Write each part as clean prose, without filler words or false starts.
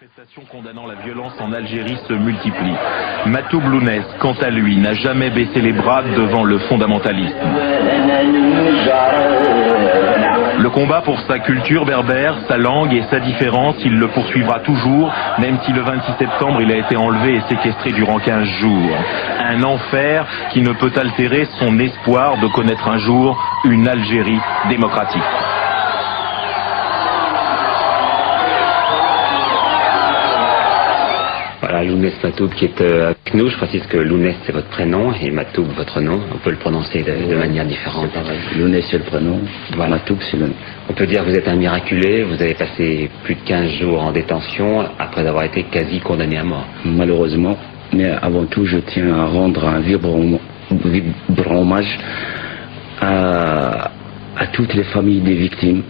manifestations condamnant la violence en Algérie se multiplient. Matoub Lounès, quant à lui, n'a jamais baissé les bras devant le fondamentalisme. Le combat pour sa culture berbère, sa langue et sa différence, il le poursuivra toujours, même si le 26 septembre il a été enlevé et séquestré durant 15 jours. Un enfer qui ne peut altérer son espoir de connaître un jour une Algérie démocratique. Voilà, Lounès Matoub qui est avec nous. Je précise que Lounès c'est votre prénom et Matoub votre nom. On peut le prononcer de manière différente. Lounès c'est le prénom, voilà. Matoub c'est le nom. On peut dire que vous êtes un miraculé. Vous avez passé plus de 15 jours en détention après avoir été quasi condamné à mort. Malheureusement, mais avant tout je tiens à rendre un vibrant hommage à toutes les familles des victimes,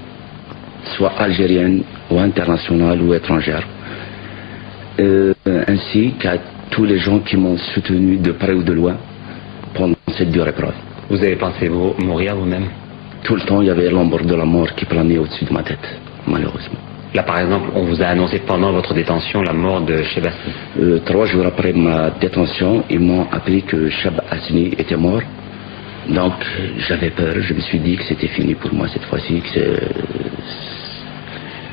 soit algériennes ou internationales ou étrangères. Ainsi qu'à tous les gens qui m'ont soutenu de près ou de loin pendant cette dure épreuve. Vous avez pensé mourir vous-même? Tout le temps, il y avait l'ombre de la mort qui planait au-dessus de ma tête, malheureusement. Là, par exemple, on vous a annoncé pendant votre détention la mort de Cheb Hasni. 3 jours après ma détention, ils m'ont appris que Cheb Hasni était mort. Donc, j'avais peur. Je me suis dit que c'était fini pour moi cette fois-ci, que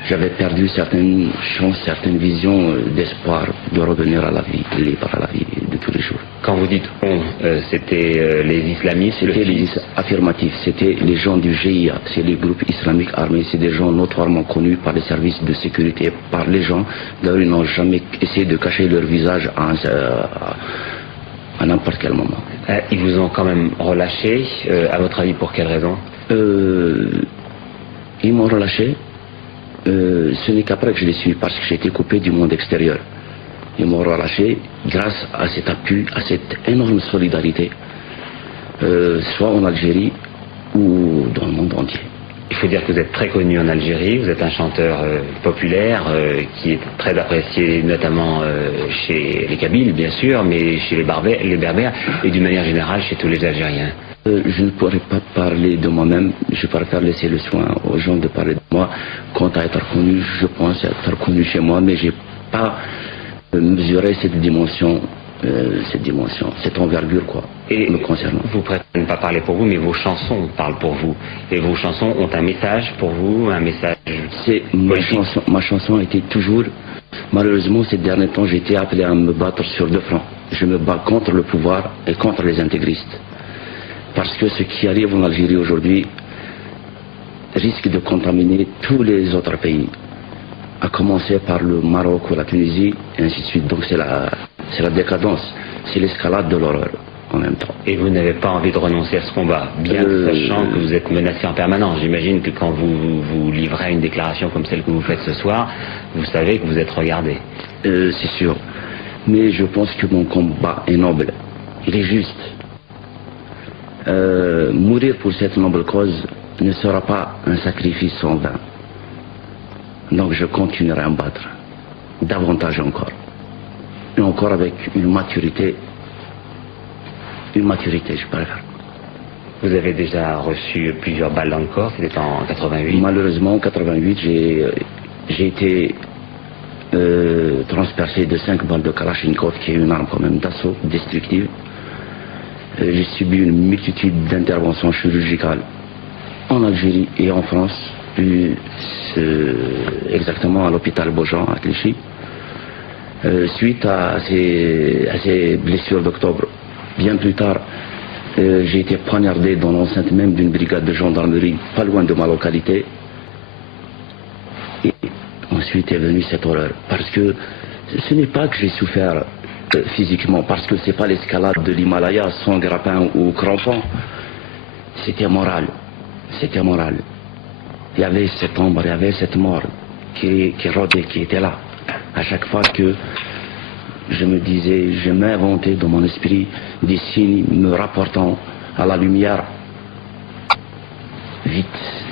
j'avais perdu certaines chances, certaines visions d'espoir de revenir à la vie libre, à la vie de tous les jours. Quand vous dites on, c'était les islamistes? C'était les affirmatifs, c'était les gens du GIA, c'est les groupes islamiques armés, c'est des gens notoirement connus par les services de sécurité, par les gens. D'ailleurs, ils n'ont jamais essayé de cacher leur visage à n'importe quel moment. Ils vous ont quand même relâché, à votre avis pour quelle raison? Ils m'ont relâché. Ce n'est qu'après que je les suis parce que j'ai été coupé du monde extérieur. Ils m'ont relâché grâce à cet appui, à cette énorme solidarité, soit en Algérie ou dans le monde entier. Il faut dire que vous êtes très connu en Algérie, vous êtes un chanteur populaire qui est très apprécié notamment chez les Kabyles bien sûr, mais chez les Berbères et d'une manière générale chez tous les Algériens. Je ne pourrais pas parler de moi-même, je préfère laisser le soin aux gens de parler de moi. Quant à être connu, je pense être connu chez moi, mais je n'ai pas mesuré cette dimension, cette envergure quoi, et me concernant. Vous prétendez ne pas parler pour vous, mais vos chansons parlent pour vous. Et vos chansons ont un message pour vous, un message... Ma chanson a été toujours... Malheureusement, ces derniers temps, j'ai été appelé à me battre sur 2 fronts. Je me bats contre le pouvoir et contre les intégristes. Parce que ce qui arrive en Algérie aujourd'hui risque de contaminer tous les autres pays, à commencer par le Maroc ou la Tunisie, et ainsi de suite. Donc c'est la décadence, c'est l'escalade de l'horreur en même temps. Et vous n'avez pas envie de renoncer à ce combat, bien sachant que vous êtes menacé en permanence. J'imagine que quand vous livrez une déclaration comme celle que vous faites ce soir, vous savez que vous êtes regardé. C'est sûr, mais je pense que mon combat est noble, il est juste. Mourir pour cette noble cause ne sera pas un sacrifice en vain. Donc je continuerai à me battre, davantage encore. Et encore avec une maturité, je préfère. Vous avez déjà reçu plusieurs balles dans le corps, c'était en 88? Malheureusement, en 88, j'ai été transpercé de 5 balles de Kalachnikov, qui est une arme quand même d'assaut destructive. J'ai subi une multitude d'interventions chirurgicales en Algérie et en France, exactement à l'hôpital Beaujean à Clichy. Suite à ces blessures d'octobre, bien plus tard, j'ai été poignardé dans l'enceinte même d'une brigade de gendarmerie pas loin de ma localité. Et ensuite est venue cette horreur. Parce que ce n'est pas que j'ai souffert physiquement, parce que c'est pas l'escalade de l'Himalaya sans grappin ou crampon. C'était moral. C'était moral. Il y avait cette ombre, il y avait cette mort qui rôdait, qui était là. À chaque fois que je me disais, je m'inventais dans mon esprit des signes me rapportant à la lumière. vite,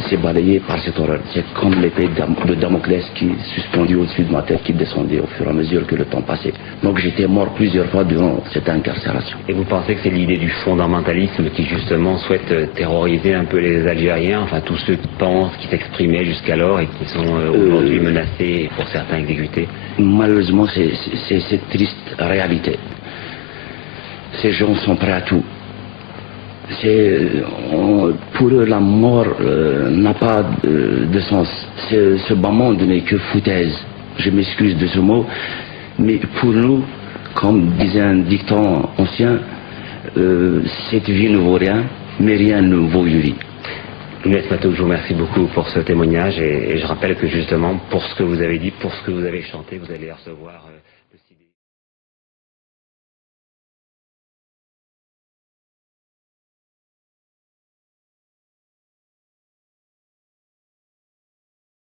c'est balayé par cette horreur. C'est comme l'épée de Damoclès qui est suspendue au-dessus de ma tête, qui descendait au fur et à mesure que le temps passait. Donc j'étais mort plusieurs fois durant cette incarcération. Et vous pensez que c'est l'idée du fondamentalisme qui justement souhaite terroriser un peu les Algériens, enfin tous ceux qui pensent, qui s'exprimaient jusqu'alors et qui sont aujourd'hui menacés et pour certains exécutés? Malheureusement, c'est cette triste réalité. Ces gens sont prêts à tout. Pour eux, la mort n'a pas de sens. Ce bas monde n'est que foutaise. Je m'excuse de ce mot, mais pour nous, comme disait un dicton ancien, cette vie ne vaut rien, mais rien ne vaut une vie. Younes Matoug, je vous remercie beaucoup pour ce témoignage et je rappelle que justement, pour ce que vous avez dit, pour ce que vous avez chanté, vous allez recevoir